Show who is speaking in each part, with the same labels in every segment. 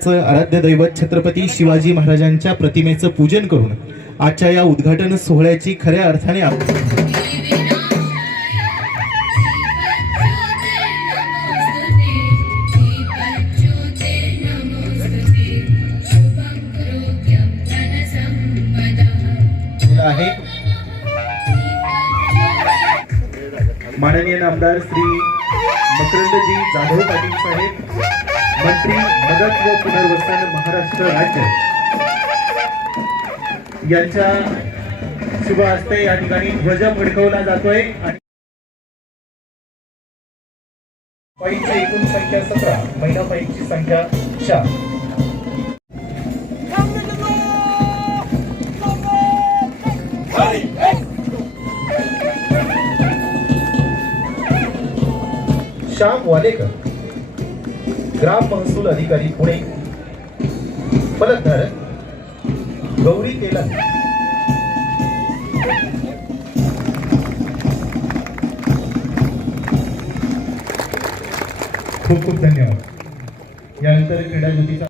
Speaker 1: आराध्य दैवत छत्रपती शिवाजी महाराजांच्या प्रतिमेचं पूजन करून आजच्या या उद्घाटन सोहळ्याची खऱ्या अर्थाने आहे. माननीय आमदार श्री मकरंदजी जाधव पाटील साहेब. मंत्री मदत व पुनर्वसन महाराष्ट्र राज्य यांच्या शुभ हस्ते या ठिकाणी ध्वज फडकवला जातोय. एकूण संख्या सतरा महिला पाईची संख्या चार. श्याम वालेकर. ग्राम महसूल अधिकारी पुणे. फलकधारक गौरी तेलंग. खूप खूप धन्यवाद. यानंतर क्रीडा ज्योतीचा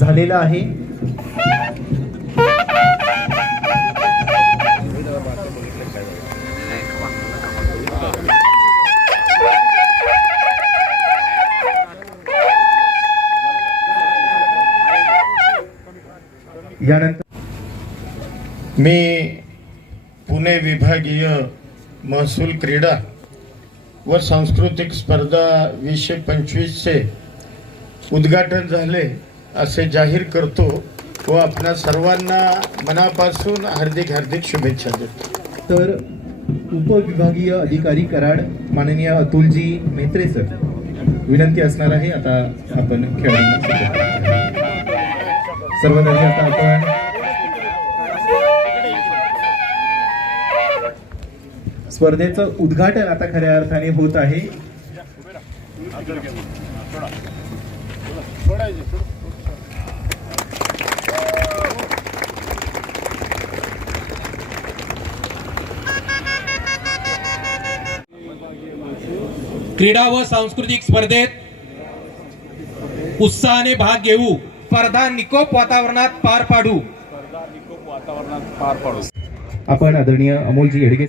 Speaker 1: झालेला आहे. यानंतर
Speaker 2: मी पुणे विभागीय महसूल क्रीडा व सांस्कृतिक स्पर्धा वीसशे पंचवीसचे उद्घाटन झाले असे जाहीर करतो व आपणा सर्वांना मनापासून हार्दिक हार्दिक शुभेच्छा देतो
Speaker 1: तर उपविभागीय अधिकारी कराड माननीय अतुलजी मेत्रे सर विनंती असणार आहे आता आपण खेळांना. सर्वप्रथम आता आपण स्पर्धेचं उद्घाटन आता खऱ्या अर्थाने होत आहे.
Speaker 3: क्रीडा व सांस्कृतिक स्पर्धेत उत्साहाने भाग घेऊ. स्पर्धा निकोप वातावरणात पार पाडू.
Speaker 1: आपण आदरणीय अमोलजी येडगे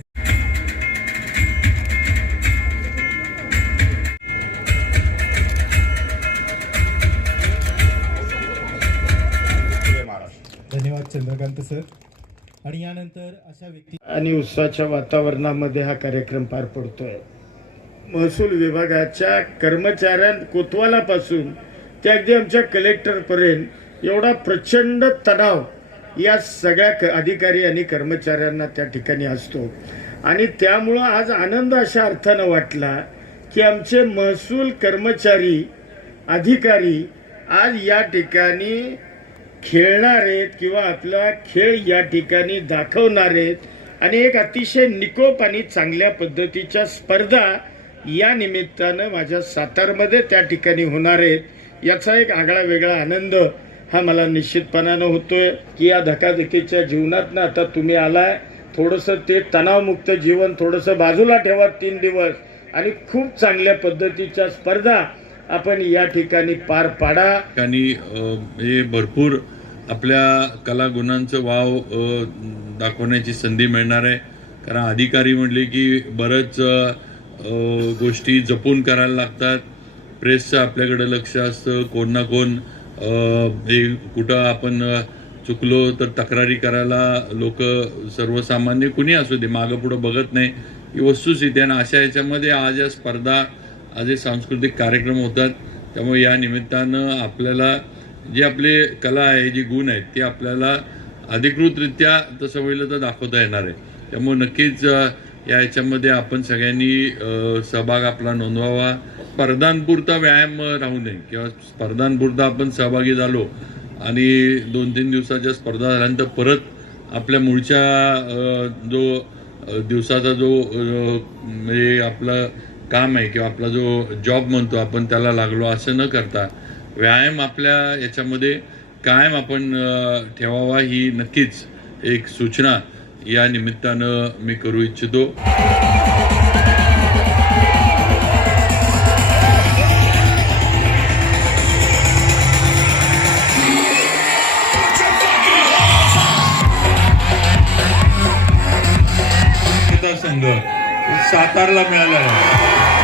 Speaker 1: धन्यवाद चंद्रकांत सर. आणि यानंतर अशा व्यक्ती
Speaker 2: आणि उत्साहाच्या वातावरणामध्ये हा कार्यक्रम पार पडतोय. महसूल विभागाच्या कर्मचाऱ्यां कोतवालापासून ते अगदी आमच्या कलेक्टरपर्यंत एवढा प्रचंड तणाव या सगळ्या क- अधिकारी आणि कर्मचाऱ्यांना त्या ठिकाणी असतो. आणि त्यामुळं आज आनंद अशा अर्थानं वाटला की आमचे महसूल कर्मचारी अधिकारी आज या ठिकाणी खेळणार आहेत किंवा आपला खेळ या ठिकाणी दाखवणार आहेत. आणि एक अतिशय निकोप आणि चांगल्या पद्धतीच्या स्पर्धा या निमित्तानं माझ्या सातारमध्ये त्या ठिकाणी होणार आहेत. याचा एक आगळा वेगळा आनंद हा मला निश्चितपणानं होतोय की या धकाधकीच्या जीवनातनं आता तुम्ही आलाय थोडंसं ते तणावमुक्त जीवन थोडंसं बाजूला ठेवा तीन दिवस आणि खूप चांगल्या पद्धतीच्या स्पर्धा आपण या ठिकाणी पार पाडा.
Speaker 4: आणि हे भरपूर आपल्या कलागुणांचं वाव दाखवण्याची संधी मिळणार आहे. कारण अधिकारी म्हटले की बरंच गोष्टी जपून करायला लागतात. प्रेसचं आपल्याकडे लक्ष असतं कोण ना कोण हे कुठं आपण चुकलो तर तक्रारी करायला लोक सर्वसामान्य कुणी असू दे मागं पुढं बघत नाही. ही वस्तुस्थिती आणि अशा याच्यामध्ये आज या स्पर्धा आज हे सांस्कृतिक कार्यक्रम होतात. त्यामुळे या निमित्तानं आपल्याला जी आपली कला आहे जी गुण आहेत ती आपल्याला अधिकृतरित्या तसं होईल तर दाखवता येणार आहे. त्यामुळे नक्कीच या याच्यामध्ये आपण सगळ्यांनी सहभाग आपला नोंदवावा. स्पर्धांपुरता व्यायाम राहू नये. किंवा स्पर्धांपुरता आपण सहभागी झालो आणि दोन तीन दिवसाच्या स्पर्धा झाल्यानंतर परत आपल्या मूळच्या जो दिवसाचा जो म्हणजे आपलं काम आहे किंवा आपला जो जॉब म्हणतो आपण त्याला लागलो असं न करता व्यायाम आपल्या याच्यामध्ये कायम आपण ठेवावा ही नक्कीच एक सूचना या निमित्तानं मी करू इच्छितो. संघ सातारला मिळाला आहे.